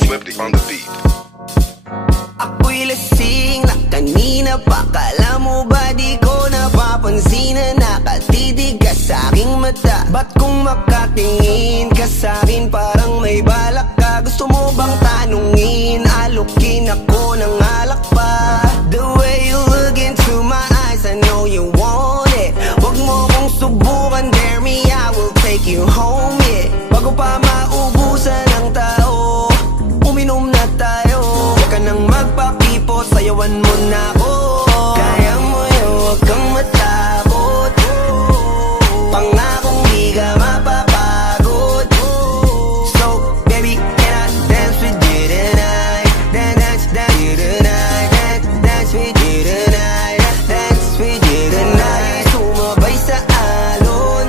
Swifty on the beat. Ako'y lasing na kanina pa. Kala mo ba di ko napapansin na nakatitig ka sa'king mata? Ba't kung makatingin ka sa'kin parang may balak ka? Gusto mo bang tanungin? Alukin ako ng alak pa. The way you look into my eyes, I know you want it. Wag mo kong subukan, dare me, I will take you home, yeah. Bago pa maubusan ng tao, uminom na tayo. Huwag ka nang magpakipo, sayawan mo na ako. Kaya mo yun, huwag kang matakot. Pangakong di ka mapapagod. So, baby, can I dance with you tonight? Dance with you tonight. Dance with you tonight. Dance with you tonight. Sumabay sa alon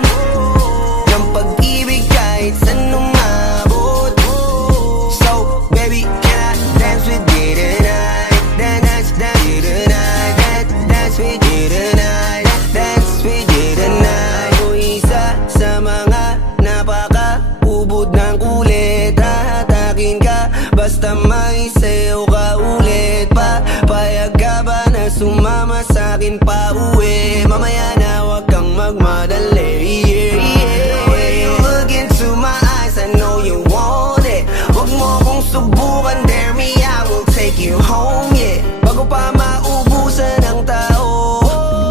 ng pag-ibig kahit saan umabot. So, baby, can I dance with you tonight? Dance with you tonight. Dance with you tonight. Dance with you tonight. O isa sa mga napaka-ubod ng kulit. Hahatakin ka basta may sayo ka ulit. Payag ka ba na sumama sa'kin pa uwi? Mamaya na wag kang magmadali, yeah, yeah. The way you look into my eyes, I know you want it. Wag mo kong subukan, dare me, I will take you home, yeah. Bago pa maubusan ng tao,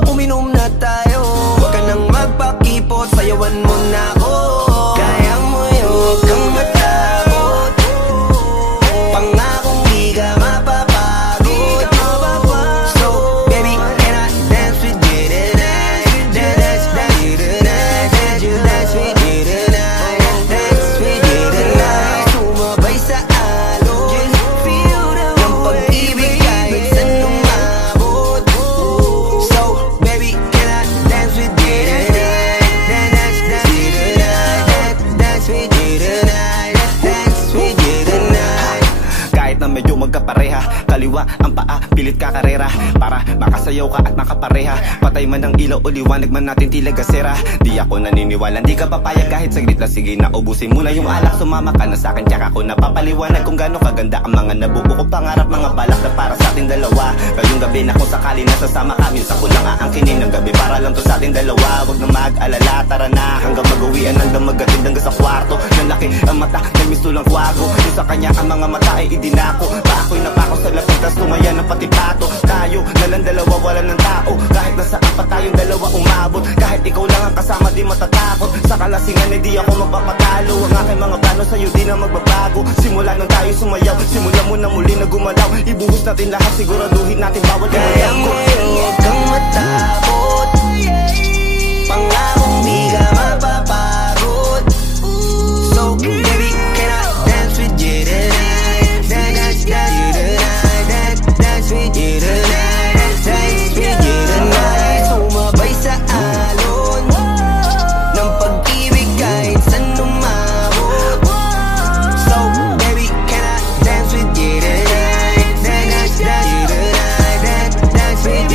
uminom na tayo. Wag ka nang magpakipot, sayawan mo na ako. Kaya mo yun, wag kang matakot. Pangakong di ka mapapagod. So, baby, can I dance with you tonight? Dance with you tonight. Dance with you tonight. Dance with you tonight. Sumabay sa alon ng pag-ibig kahit saan umabot. So, baby, can I dance with you tonight? Dance with you tonight. Dance with you tonight. Dance with you tonight. Kahit na medyo magkapareha, kaliwa ang paa, pilit ka karera. Para makasayaw ka at makapareha. Patay man ang ilaw o liwanag man natin tila gasera. Di ako naniniwala, di ka papayag kahit saglit lang. Sige na, ubusin mo na yung alak. Sumama ka na sa'kin, tsaka ako napapaliwanag kung gaano kaganda ang mga nabuo ko pangarap. Mga balak na para sa ating dalawa. Ngayong gabi na kung sakali nasasama kami, sa kulang aangkinin ng gabi para lang to sa ating dalawa. Wag na mag-alala, tara na hanggang mag-uwian, hanggang mag-atid hanggang sa kwarto. Nalaki ang mata, nagmisto lang kwago. Yung sa kanya ang mga mata ay idinako. Pa ako'y napako sa lapit, tas tumaya ng pati pato. Tayo nalang dalawa, wala ng tao. Kahit nasaan pa tayong dalawa umabot. Kahit ikaw lang ang kasama, di matatakot. Sa kalasingan ay di ako magpapatalo. Ang aking mga plano sa'yo di na magbabago. Simula nang tayo sumayaw, simula mo na muli na gumalaw. Ibuhos natin lahat, siguraduhin natin bawal Kaya mo yun, huwag kang matakot. Pangakong di ka mapapagod. So, baby, can I dance with you tonight? Dance with you tonight. Dance with you tonight. Dance with you tonight. Sumabay sa alon ng pag-ibig kahit saan umabot. So, baby, can I dance with you tonight? Dance with you tonight. Dance with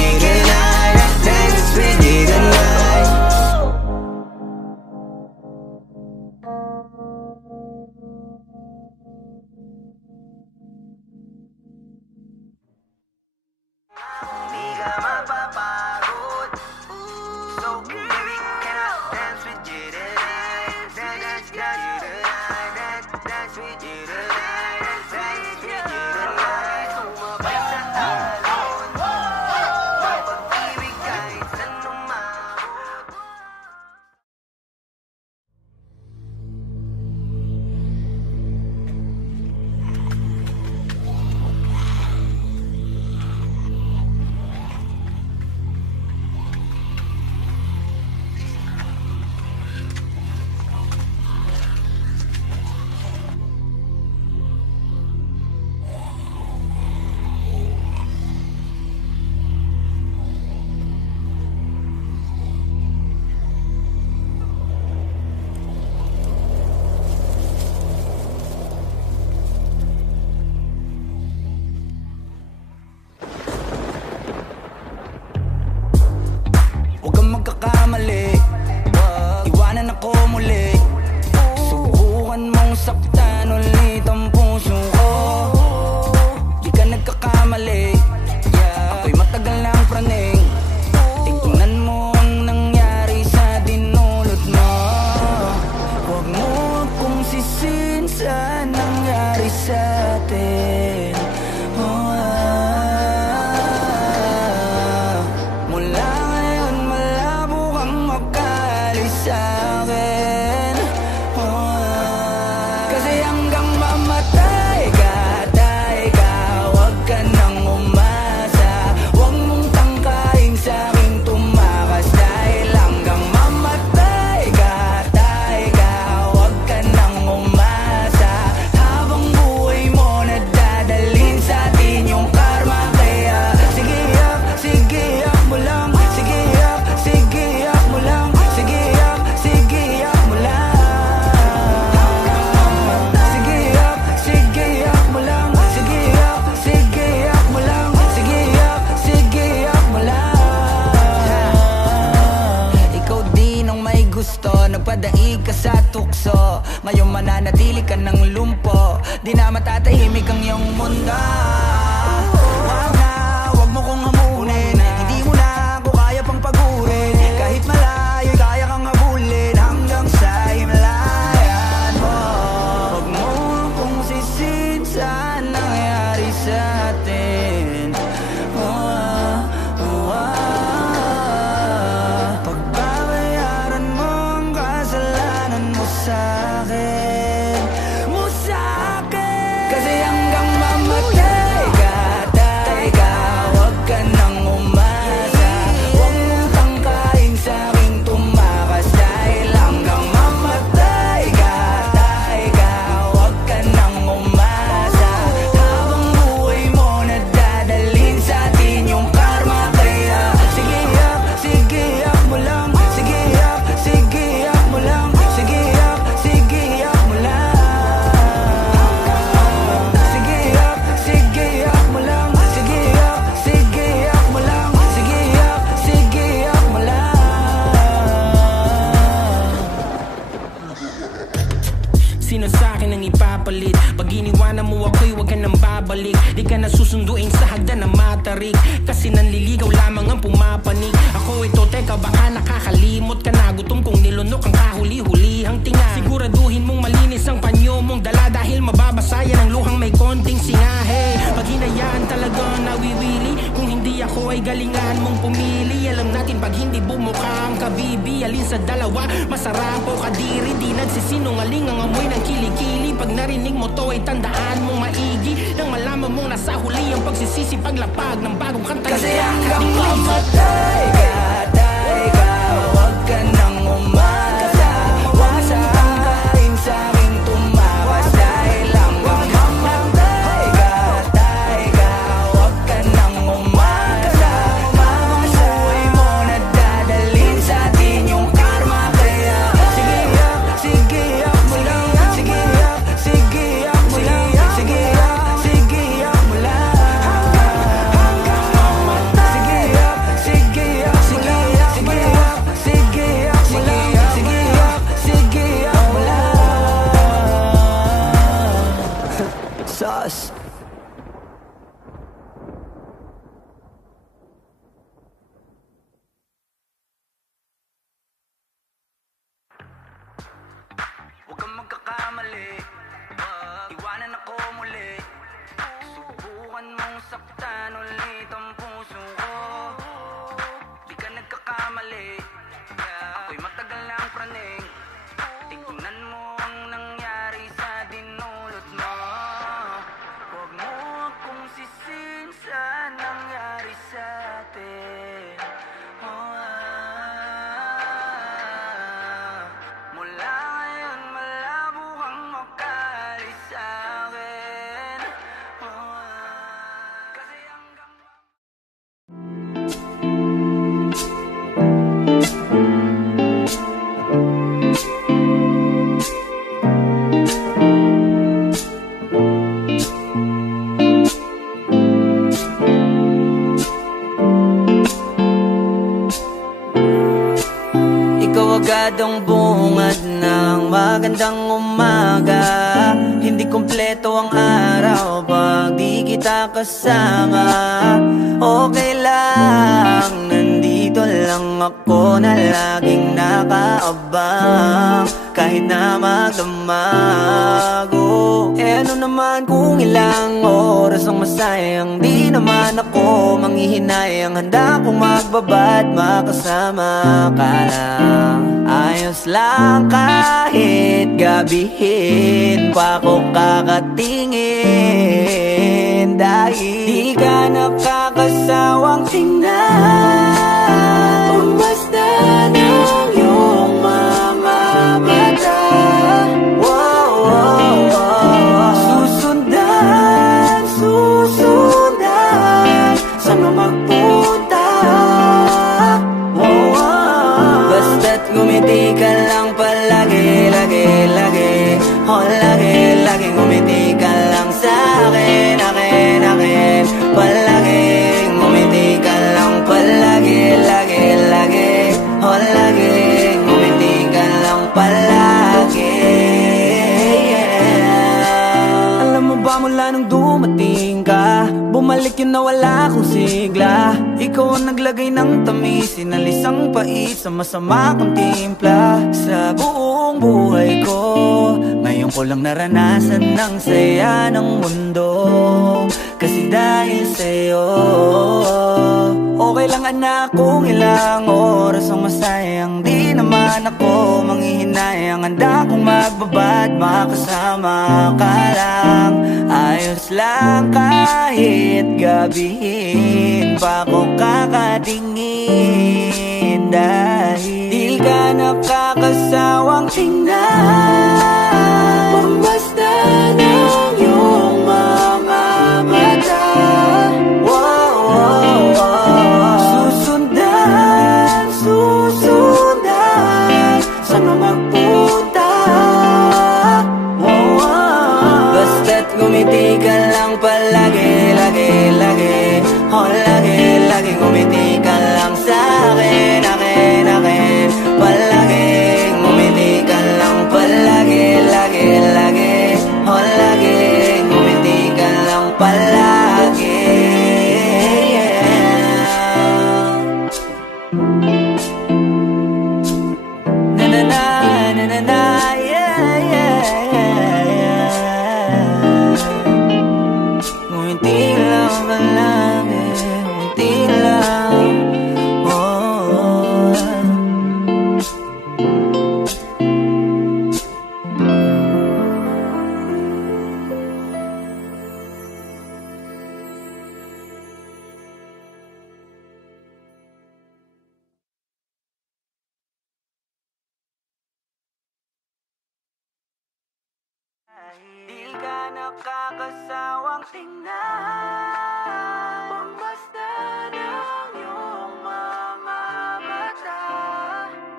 padaig ka sa tukso. Ngayon mananatili ka ng lumpo, di na matatahimik ang iyong mundo. Wag na, wag mo kong hamunin, hindi mo na ako kaya pang pagurin. Kahit malayo, kaya kang habulin hanggang sa himlayan mo. Wag mo kong sisin sa nangyari sa atin. Pagbabayaran mo ang kasalanan mo sa'kin, mo sa'kin. Kasi hanggang mamatay ka, tay ka, huwag ka nang umasa. Huwag mong tangkain sa'king tumakas. Dahil hanggang mamatay ka, tay ka, huwag ka nang umasa. Habang buhay mo nadadalhin sa atin yung karma. Kaya sige yak, sige yak mo lang. Sige yak, sige yak mo lang. Sige yak, sige yak mo lang. Sige yak, sige yak mo lang. Sige yak, sige yak mo lang. Sige yak, sige yak mo lang. Sino sa'kin ang ipapalit? Pag iniwanan mo ako'y huwag ka nang babalik. Di ka na susunduin sa hagdan na matarik, kasi nanliligaw lamang ang pumapanig. Ako ito, teka baka nakakalimot ka na. Gutom kong nilunok ang kahuli-hulihang tinga. Siguraduhin mong malinis ang panyo mong dala, dahil mababasayan ang luhang may konting singahe. Pag hinayaan talaga nawiwili, kung hindi ako ay galingan mong pumili. Alam natin pag hindi bumuka ang kabibi, alin sa dalawa masarap o kadiri. Di nagsisinungaling ang amoy ng kilikili. Pag narinig mo to ay tandaan mong maigi, nang malaman mong nasa huli ang pagsisisi paglapag ng bagong kanta. Kasi hanggang mamatay ka, tay ka, huwag ka nang umasa. Huwag sa tangkain sa'king tumakas. Dahil hanggang mamatay ka, tay ka, huwag ka nang umasa. Habang buhay mo nadadalhin sa atin yung karma. Kaya sige yak, sige yak mo lang. Sige yak, sige yak mo lang. Sige yak, sige yak mo lang. Sige yak, sige yak mo lang. Sige yak, sige yak mo lang. Sige yak, sige yak mo lang. Sauce. Huwag kang magkakamali, iwanan ako muli. Subukan mong saktan ulit ang puso ko. Di ka nagkakamali, ako'y matagal lang praning. Tignan mo ang nangyari sa dinulot mo. Huwag mo akong sisin sa nangyari sa atin. Mula ngayon malabo kang makaalis sa'kin. Kasi hanggang ikaw agad ang bungad ng magandang umaga. Hindi kumpleto ang araw pag di kita kasama. Okay lang, nandito lang ako na laging nakaabang. Kahit na magdamago, ano naman kung ilang oras ang masayang. Di naman ako manghihinayang, handa kong magbabad makasama ka lang. Ayos lang kahit gabihin pa ko kakatingin. Dahil di ka nakakasawang tingnan, basta ng iyong mga mata. Susundan, susundan, saan mo magpunta? Basta't ngumiti ka lang palagi, lagi, lagi. Lagi, lagi ngumiti ka lang sa'kin, akin, akin. Palagi ngumiti ka lang. bumalik yung nawala kong sigla. Ikaw ang naglagay ng tamis, sinalis ang pait sa masama kong timpla. Sa buong buhay ko, ngayon ko lang naranasan ng saya ng mundo. Kasi dahil sa'yo, okay lang anak kung ilang oras ang masayang. Di naman ako manghihinayang, handa kong magbabad, makasama ka lang. Ayos lang kahit gabihin pa ko kakatingin. Dahil di ka nakakasawang tingnan, basta ng iyong mga mata. Wow, wow, wow. Susundan, susundan, sana magpunta. Wow, wow. Basta't ngumiti ka lang palagi, lagi, lagi. Oh, lagi, lagi ngumiti ka lang sa'kin, akin, akin. Palagi, ngumiti ka lang palagi, lagi, lagi. Oh, lagi, ngumiti ka lang palagi. Na na na, na na na, yeah, yeah, yeah. Ngumiti lang palagi, ngumiti lang. Oh. Di ka nakakasawang tingnan, basta ng iyong mga mata.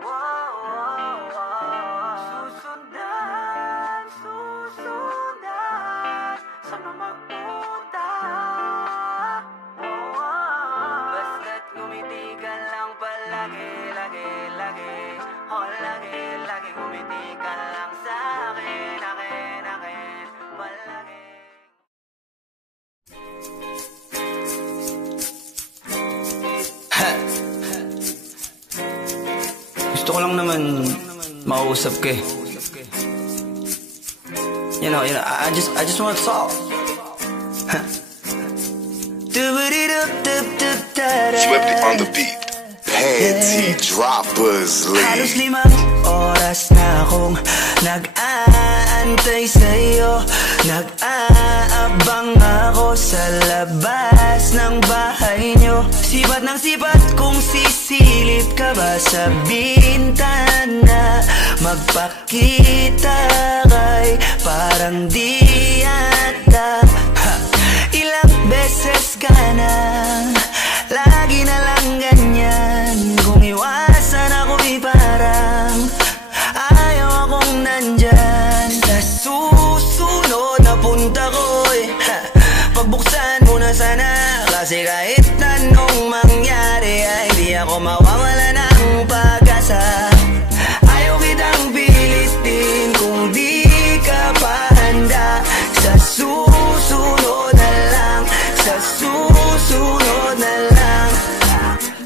Wow, wow, wow. Susundan, susundan, sana magpunta. Wow, wow. Basta't ngumiti ka lang palagi, lagi, lagi. Oh, lagi, lagi ngumiti ka lang sa'kin, akin, akin, palagi. Gusto ko lang naman makausap ka eh. You know, I just want to talk. Swifty on the beat. Panty droppers Halos lead. 5 oras na akong nag-aantay sa'yo. Nag-aabang ako sa labas ng bahay nyo. Sipat ng sipat kung sisilip ka ba sa bintana. Magpakita kay parang di yata. Ilang beses ka na, lagi na lang ganyan. Kung iwasan ako'y parang ayaw akong nandyan. Sa susunod na punta ko'y pagbuksan mo na sana. Kasi kahit anong mangyari ay di ako mawawala ng pag-asa. Ayaw kitang pilitin kung di ka pa handa. Sa susunod na lang, sa susunod na lang.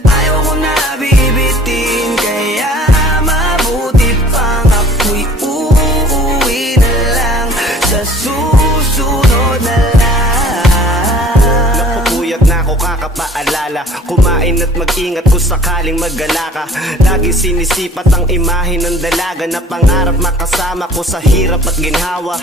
Ayaw ko na bibitin, kaya mabuti pang ako'y uuwi na lang. Sa susunod na lang. Napupuyat na ako kakapaalala. Kumain at mag-ingat kung sakaling magala ka. Lagi sinisipat ang imahe ng dalaga na pangarap makasama ko sa hirap at ginhawa.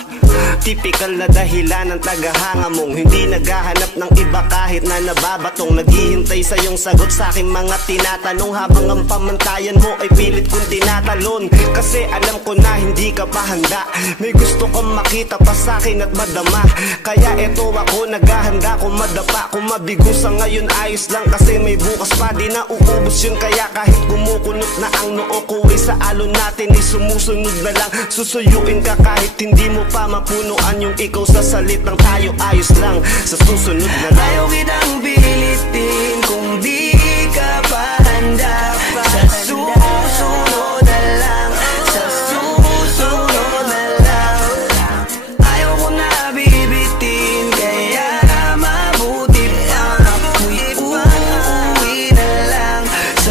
Typical na dahilan ng tagahanga mong hindi naghahanap ng iba kahit na nababatong. Naghihintay sa iyong sagot sa aking mga tinatanong, habang ang pamantayan mo ay pilit kong tinatalon. Kasi alam ko na hindi ka pa handa. May gusto kang makita pa sa akin at madama. Kaya eto ako naghahanda kung madapa. Kung mabigo sa ngayon ayos lang, kasi may bukas pa, di na uubos yun. Kaya kahit kumukunot na ang noo ko ay sa alon natin ay sumusunod na lang. Susuyuin ka kahit hindi mo pa mapunuan yung ikaw sa salitang tayo ayos lang. Sa susunod na lang. Ayaw kitang pilitin kung di ka pa handa. Sa susunod na lang, sa susunod na lang. Ayaw ko na bibitin, kaya mabuti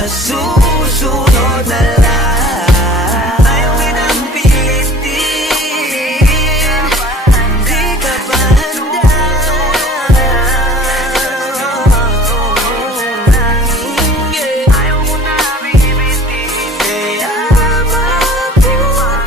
sa susunod na lang. Ayaw kitang pilitin, di ka pa handa. Ayaw mo na bibitin, kaya mabuti pa.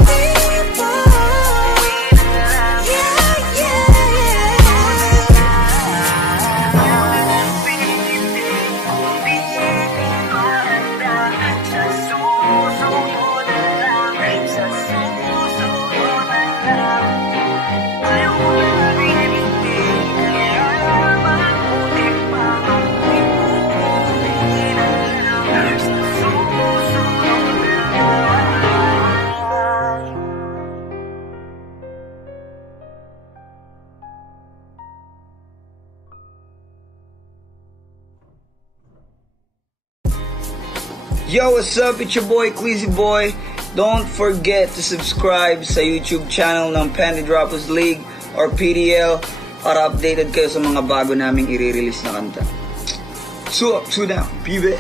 Yo, what's up? It's your boy, Queasy Boy. Don't forget to subscribe sa YouTube channel ng Panty Droppers League or PDL para updated kayo sa mga bago naming i-release na kanta. So up, so down, baby.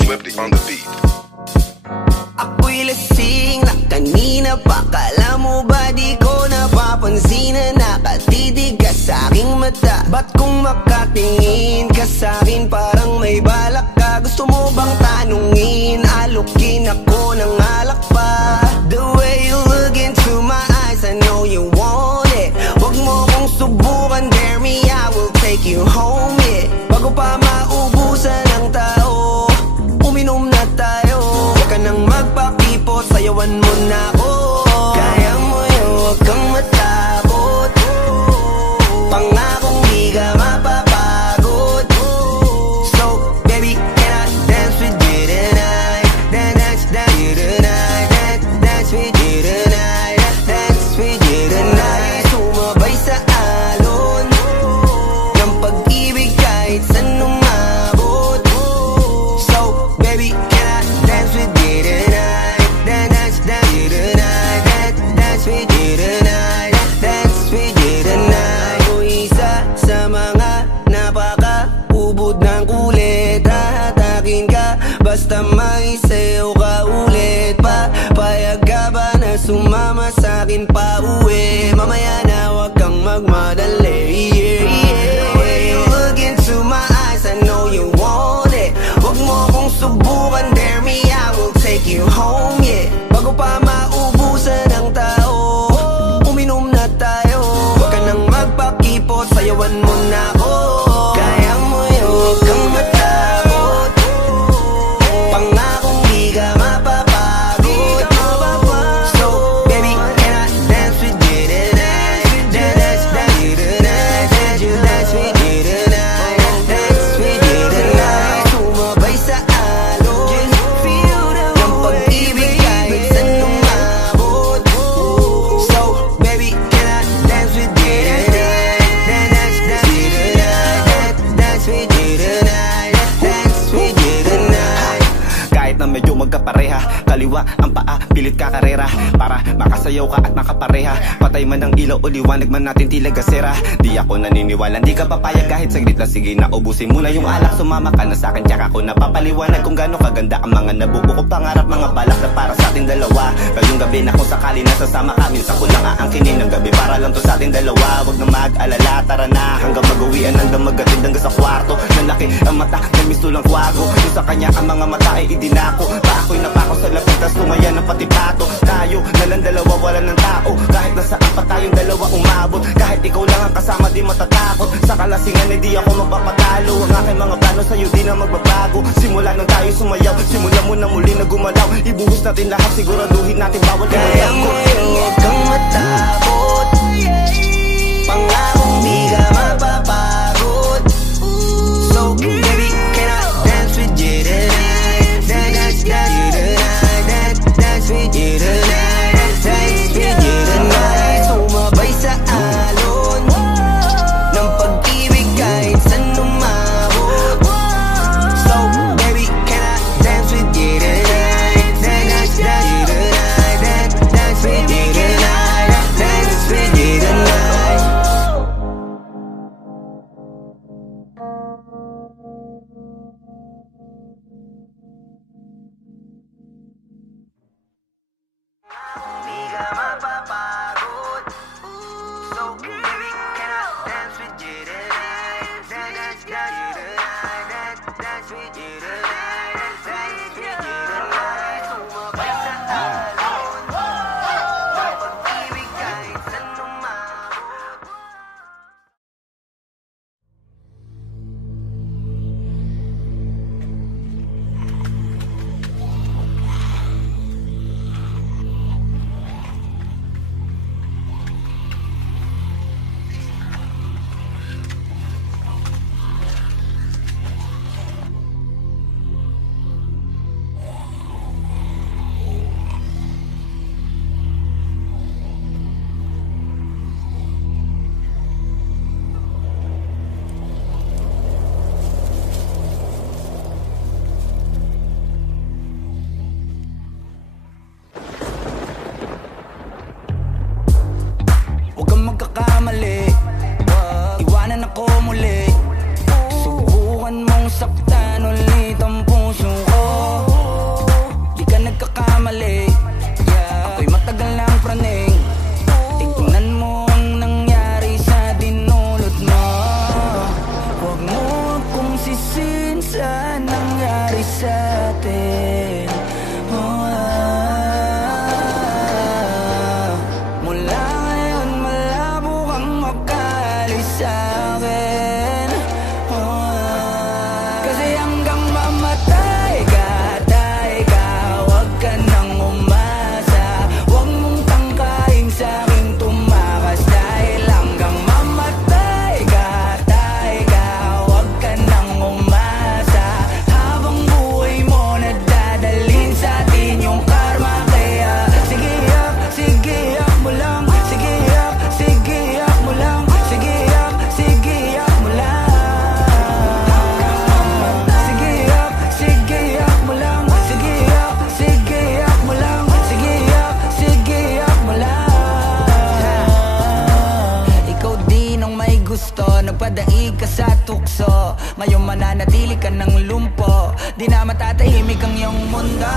Swifty on the beat. Ako'y lasing na kanina pa. Kala mo ba di ko napapansin na nakatitig ka sa aking mata? Ba't kung makatingin ka sa'kin parang may balak ka? Gusto mo bang tanungin? Alukin ako ng alak pa. The way you look into my eyes, I know you want it. Wag mo kong subukan, dare me, I will take you home, yeah. Bago pa maubusan ng tao, uminom na tayo. Huwag ka nang magpakipot, sayawan mo na ako. Kaya mo yun, huwag kang matakot. Pangakong di ka mapapagod. So, baby, can I dance with you tonight? Dance with you tonight. Dance with you tonight. Dance with you tonight. Sumabay sa alon ng pag-ibig kahit saan umabot. So, baby, can I dance with you tonight? Dance with you tonight. Dance with you tonight. Dance with you tonight. O isa sa mga napaka-ubod ng kulit. Hahatakin ka basta may sayo ka ulit pa. Payag ka ba na sumama sa'kin pa uwi? Mamaya na wag kang magmadali, yeah, yeah. The way you look into my eyes, I know you want it. Wag mo kong subukan, dare me, I will take you home, yeah. Bago pa maubusan ng tao, uminom na tayo. Huwag ka nang magpakipot, sayawan mo na ako. Kaya mo yun, huwag kang matakot. Pangakong di ka mapapagod. So, baby, can I dance with you tonight? Dance with you tonight. Dance with you tonight. Dance with you tonight. Sumabay sa alon ng pag-ibig kahit saan umabot. So, baby, can I dance with you tonight? Dance with you tonight. Dance with you tonight. Dance with you tonight. Kahit na medyo magkapareha, kaliwa ang paa, pilit ka karera para makasayaw ka at makapareha. Patay man ang ilaw o liwanag man natin tila gasera. Di ako naniniwala, di ka papayag kahit saglit na. Sige na, ubusin mo na yung alak. Sumama ka na sa'kin, tsaka ako napapaliwanag kung gaano kaganda ang mga nabuo ko pangarap. Mga balak na para sa ating dalawa. Ngayong gabi na kung sakali nasasama ka, minsan ko lang aangkinin ng gabi para lang to sa ating dalawa. Wag na mag-alala, tara na hanggang mag-uwian ng damagatid hanggang sa kwarto. Nalaki ang mata, namisto lang kwago. Yung sa kanya ang mga mata ay idinako. Pa ako'y napako sa lapit, tas tumaya ng pati pato. Tayo nalang dalawa, wala ng tao. Kahit nasaan pa tayong dalawa umabot. Kahit ikaw lang ang kasama, di matatakot. Sa kalasingan, di ako magpapatalo. Ang aking mga plano sa'yo, di na magbabago. Simula nang tayo sumayaw, simula mo na muli na gumalaw. Ibuhos natin lahat, siguraduhin natin bawal ka Kaya mo yun, huwag kang matakot. Pangakong di ka mapapagod. So, baby, can I dance with you tonight? Dance with you tonight. Dance with you tonight. Dance with you tonight. Sumabay sa alon gusto, nagpadaig ka sa tukso. Ngayon mananatili ka ng lumpo, di na matatahimik ang iyong mundo.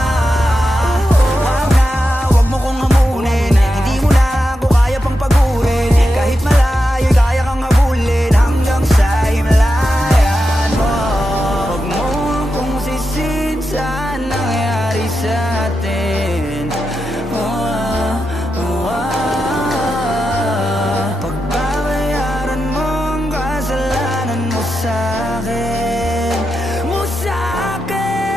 Wag na, wag mo kong hamunin, hindi mo na ako kaya pang pagurin. Kahit malayo, kaya kang habulin hanggang sa himlayan mo. Wag mo kong sisin sa nangyari sa atin. Pagbabayaran mo ang kasalanan mo sa'kin,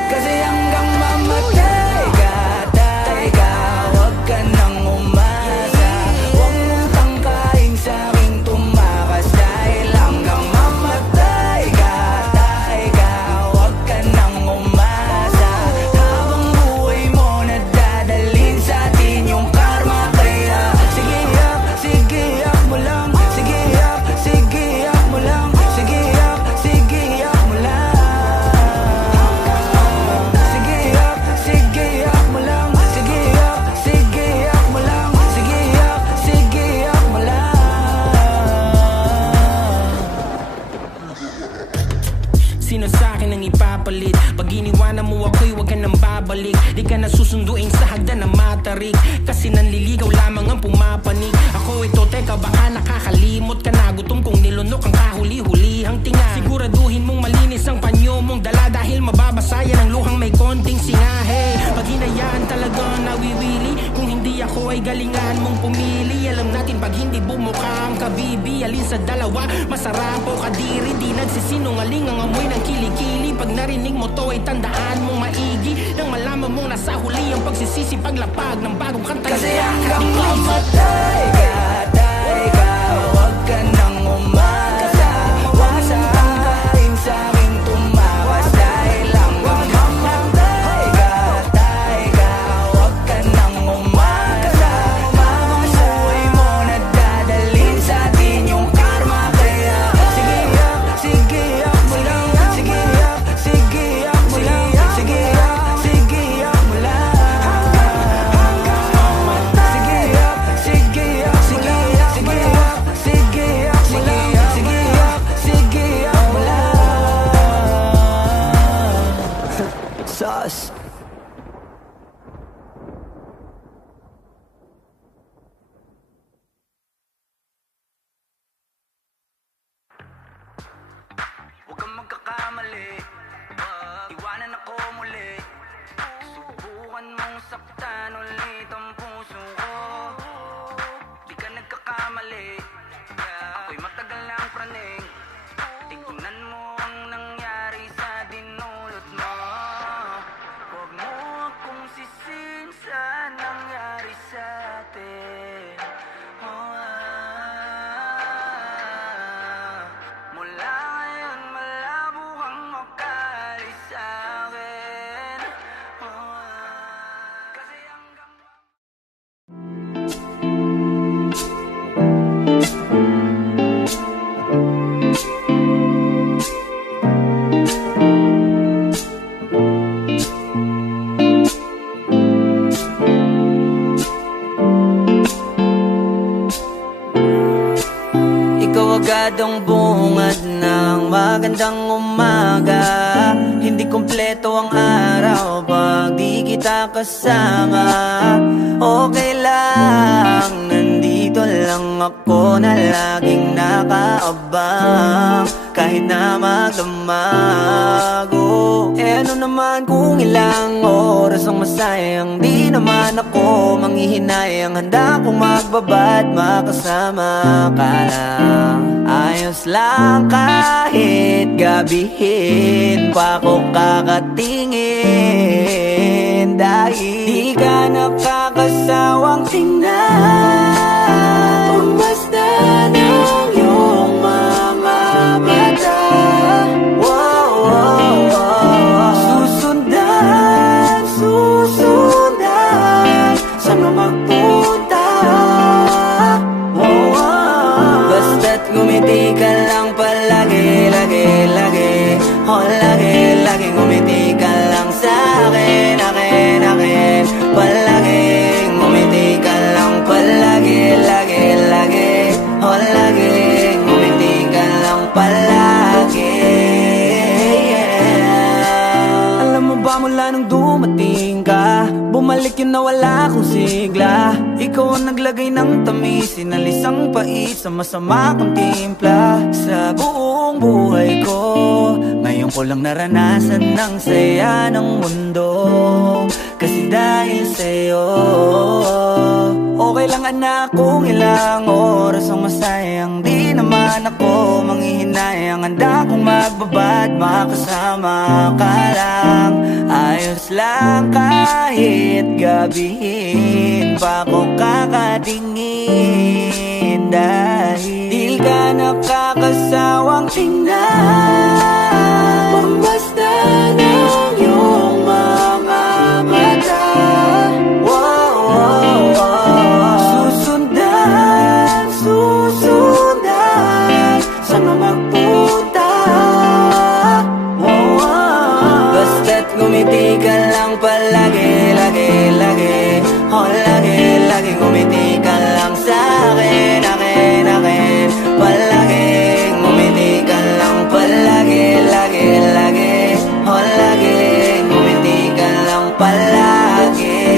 kasi hanggang mamatay ka, tay ka, huwag ka nang umasa. Huwag mong tangkain sa'king tumakas, dahil hanggang mamatay ka, tay ka, huwag ka nang umasa. Habang buhay mo nadadalhin sa atin yung karma, kaya sige yak mo lang, sige yak mo lang, sige yak mo lang. Sige yak mo lang, sige yak mo lang, sige yak mo lang. Sino sa'kin ang ipapalit? Pag iniwanan mo ako'y huwag ka nang babalik. Di ka na susunduin sa hagdan na matarik, kasi nanliligaw lamang ang pumapanig. Ako ito, teka baka nakakalimot ka na. Gutom kong nilunok ang kahuli-hulihang tinga. Siguraduhin mong malinis ang panyo mong dala, dahil mababasa yan ang luhang may konting singahe. Pag hinayaan talaga nawiwili, kung hindi ako ay galingan mong pumili. Alam natin pag hindi bumuka ang kabibi, alin sa dalawa masarap o kadiri. Di nagsisinungaling ang amoy ng kilikili. Pag narinig mo to ay tandaan mong maigi, nang malaman mong nasa huli ang pagsisisi paglapag ng bagong kanta. Kasi hanggang mamatay ka, tay ka, huwag ka nang umasa. Huwag mong tangkain sa'king tumakas, dahil hanggang mamatay ka, tay ka, huwag ka nang umasa. Habang buhay mo nadadalhin sa atin yung karma, kaya sige yak mo lang, sige yak mo lang, sige yak mo lang. Sauce. Huwag kang magkakamali, iwanan ako muli. Subukan mong saktan ulit ang puso ko. Di ka nagkakamali, ako'y matagal ng praning. Tignan mo ang nangyari sa dinulot mo. Huwag mo akong sisin sa nangyari sa atin. Mula ngayon malabo kang makalis sa'kin. Kasi hanggang ikaw agad ang bungad ng magandang umaga. Hindi kumpleto ang araw pag di kita kasama. Okay lang, nandito lang ako na laging nakaabang, kahit na magdamago. Ano naman kung ilang oras ang masayang, di naman ako manghihinayang. Handa kong magbabad, makasama ka lang. Ayos lang kahit gabihin pa ko kakatingin, dahil di ka nakakasawang tingnan. Basta ng iyong mga mata, susundan saan mo magpunta. Basta't ngumiti ka lang palagi, lagi, oh lagi ngumiti ka lang sa'kin, akin. Palagi ngumiti ka lang palagi, lagi, oh lagi ngumiti ka mula nung dumating ka. Bumalik yun na wala akong sigla. Ikaw ang naglagay ng tamis, sinalis ang pait sa masama kong timpla. Sa buong buhay ko, ngayon ko lang naranasan ng saya ng mundo. Kasi dahil sa'yo, okay lang anak kung ilang oras ang masayang. Di naman ako manghihinayang, handa kong magbabad, makasama ka lang. Ayos lang kahit gabihin pa ko kakatingin. Dahil di ka nakakasawang tingnan, basta ng iyong mga mata. Susundan, susundan, saan magpunta? Basta't ngumiti ka lang palagi, lagi, lagi. Oh, lagi, lagi ngumiti ka lang sa'kin, akin, akin. Palagi, ngumiti ka lang palagi, lagi, lagi. Oh, lagi, ngumiti ka lang palagi.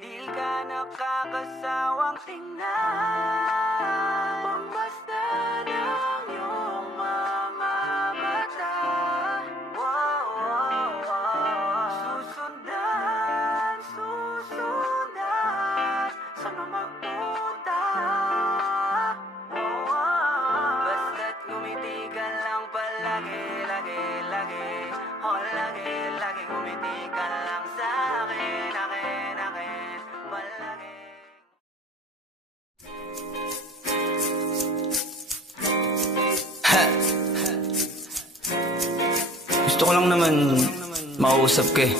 Di ka nakakasawang tingnan, basta ng iyong mga mata. Susundan, susundan, saan magpunta? Basta't ngumiti ka lang palagi, lagi, lagi. Oh, lagi, lagi ngumiti ka lang sa'kin, akin, akin. Palagi. Gusto ko lang naman mausap ka eh.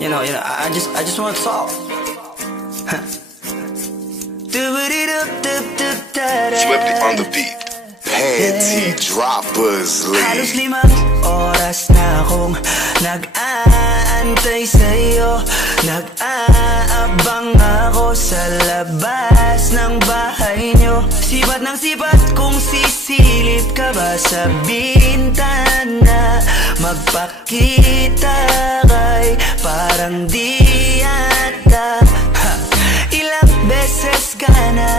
You know, I just want to talk. Swifty on the beat. Panty Droppers Halos League. 5 oras na akong nag-aantay sa'yo. Nag-aabang ako sa labas ng bahay nyo. Sipat ng sipat kung sisilip ka ba sa bintana. Magpakita kay parang di yata. Ilang beses ka na,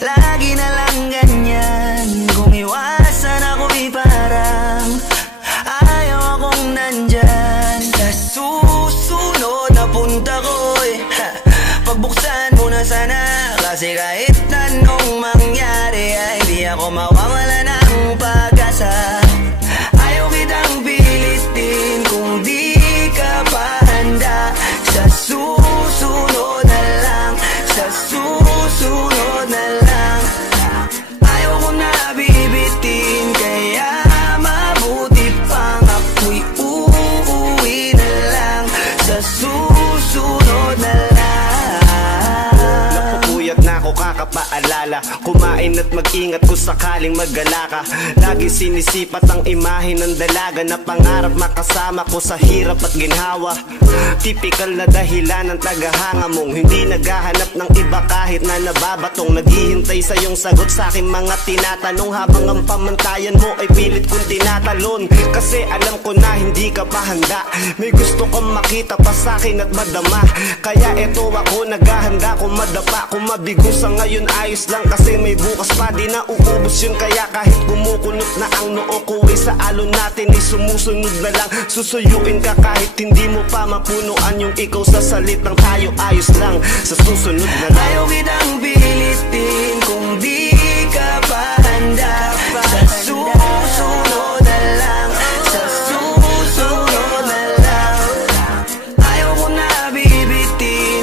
lagi na lang ganyan. Kung iwasan ako'y parang ayaw akong nandyan. Sa susunod na punta ko'y pagbuksan mo na sana. Kasi kahit anong mangyari ay di ako mawawala ng pag-asa. Ayaw kitang pilitin kung di ka pa handa. Sa susunod na lang, sa susunod na lang. Ayaw ko na bibitin, kaya mabuti pang ako'y uuwi na lang. Sa susunod na lang. Napupuyat na ako kakapaalala. Kumain at mag-ingat kung sakaling mag-gala ka. Lagi sinisipat ang imahe ng dalaga na pangarap makasama ko sa hirap at ginhawa. Typical na dahilan ng tagahanga mong hindi naghahanap ng iba kahit na nababatong. Naghihintay sa iyong sagot sa aking mga tinatanong, habang ang pamantayan mo ay pilit kong tinatalon. Kasi alam ko na hindi ka pa handa. May gusto kang makita pa sa akin at madama. Kaya eto ako naghahanda, kung madapa, kung mabigo sa ngayon ayos lang. Kasi may bukas pa, di na uubos yun. Kaya kahit kumukulot na ang noo ko ay sa alon natin ay sumusunod na lang. Susuyuin ka kahit hindi mo pa mapunuan yung ikaw sa salitang tayo ayos lang. Sa susunod na lang. Ayaw kitang pilitin kung di ka pa handa. Sa susunod na lang, sa susunod na lang. Ayaw ko na bibitin,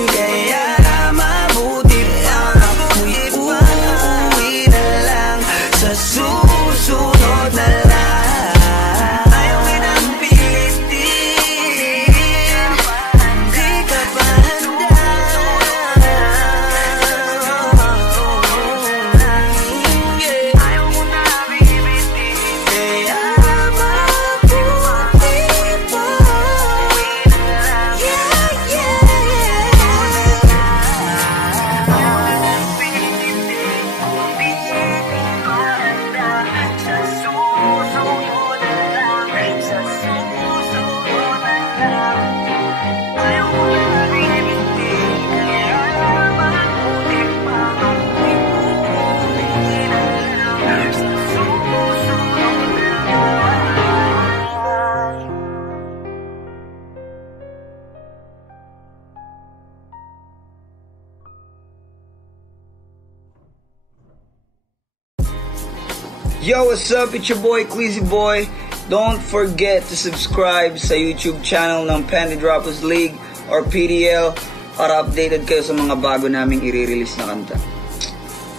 Yo, what's up? It's your boy, Quizzy Boy. Don't forget to subscribe sa YouTube channel ng Panty Droppers League or PDL para updated kayo sa mga bago naming i-release na kanta.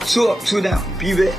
So up, so down, pibe.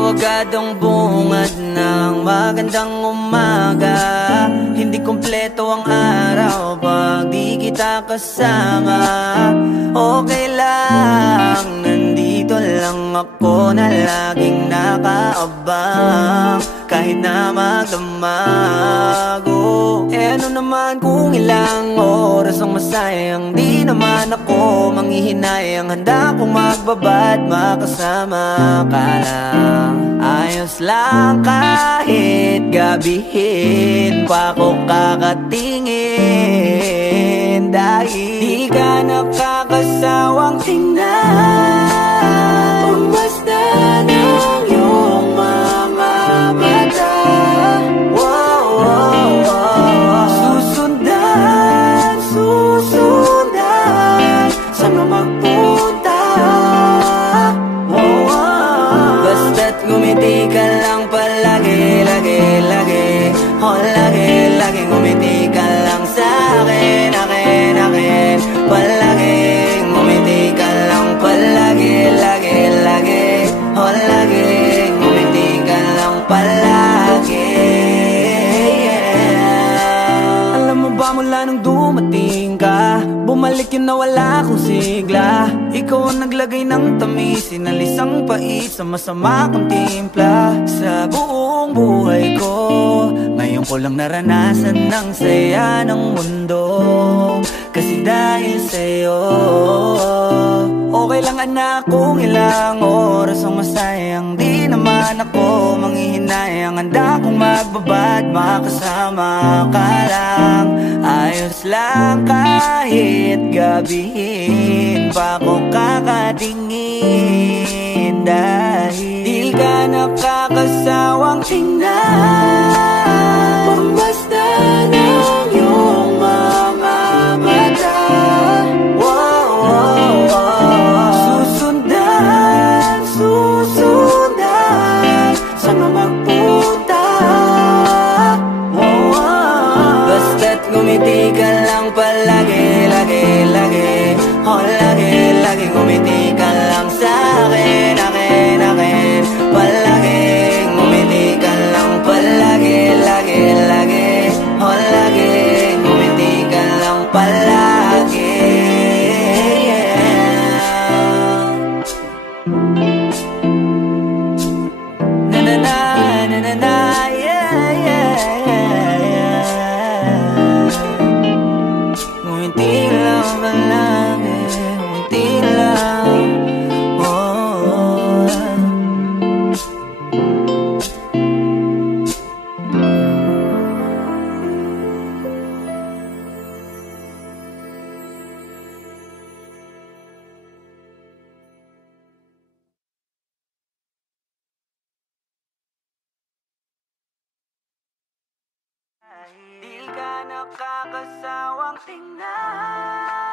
ito agad ang bungad ng magandang umaga. Hindi kumpleto ang araw pag di kita kasama. Okay lang, nandito lang ako na laging nakaabang kahit na magdamago. Eh ano naman kung ilang oras ang masayang, di naman ako manghihinayang. Handa kong magbabad, makasama ka lang. Ayos lang kahit gabihin pa ko kakatingin, dahil di ka nakakasawang tingnan. Basta ng iyong mga mata, wow, wow, wow. Susundan, susundan, saan mo magpunta, wow, wow. Basta't ngumiti ka lang palagi, lagi, lagi. Oh, lagi, lagi ngumiti ka lang sa'kin, akin, akin. Palagi, ngumiti ka lang palagi, lagi, lagi. Oh, lagi, ngumiti ka lang palagi, yeah. Alam mo ba mula nung dumating ka, bumalik yun na wala akong sigla. Ikaw ang naglagay ng tamis, sinalis ang pait sa masama kong timpla. Sa buong buhay ko, ngayon ko lang naranasan ng saya ng mundo, kasi dahil sa'yo. Okay lang anak kung ilang oras ang masayang, di naman ako manghihinayang. Handa kong magbabad, makasama ka lang. Ayos lang kahit gabihin pa ko kakatingin, dahil di ka nakakasawang tingnan. Basta ng iyong mga mata, wow, wow, wow. Susundan, susundan, saan mo magpunta, wow, wow. Basta't ngumiti ka lang palagi, lagi, lagi. Oh, lagi, lagi ngumiti ka lang sa'kin, akin, akin. Palagi, ngumiti ka lang palagi, lagi, lagi. Oh, lagi, ngumiti ka lang palagi, yeah. Na na na, na na na, yeah, yeah, yeah, yeah. Ngumiti lang palagi, ngumiti lang, oh. Di ka nakakasawang tingnan.